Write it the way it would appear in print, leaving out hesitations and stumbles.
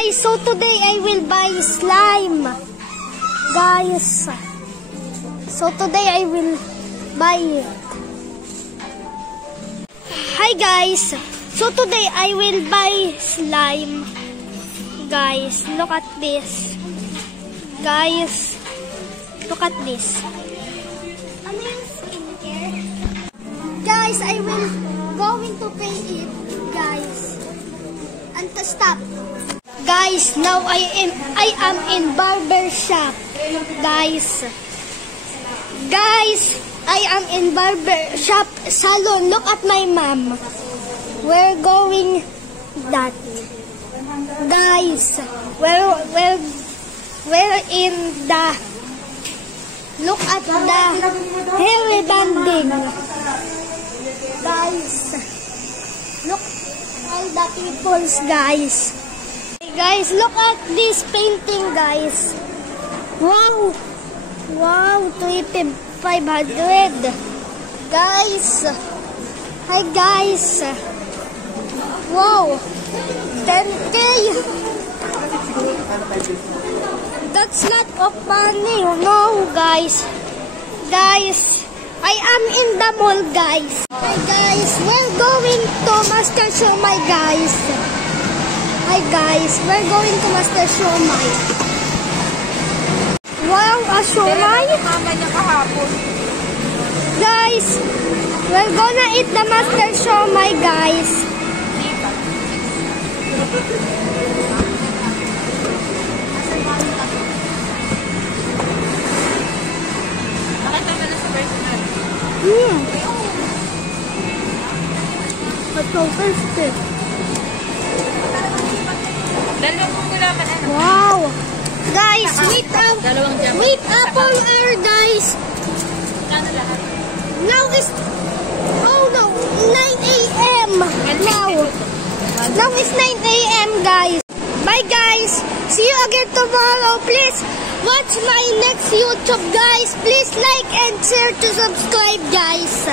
Guys, so today I will buy slime. Guys, so today I will buy it. Hi guys, so today I will buy slime. Guys, look at this. Guys, look at this. Ano yung skincare? Guys, I will going to pay it. Guys, and to stop. Guys, now I am in barber shop. Guys, I am in barber shop salon. Look at my mom. We're going that. Guys, we're in the. Look at the hair rebanding. Guys, look all the peoples, guys. Guys, look at this painting, guys. Wow, wow, 2,500. Guys, hi guys. Wow, 10K. That's lot of money, no, guys. Guys, I am in the mall, guys. Hi guys, we're going to Master Siomai, guys. Hi guys, we're going to Master Siomai. Wow, a siomai. Guys, we're gonna eat the Master Siomai, guys. Let's go first. Wow! Guys, wait apple are guys. Now is 9 AM. Now is 9 AM, guys. Bye guys. See you again tomorrow. Please watch my next YouTube, guys. Please like and share to subscribe, guys.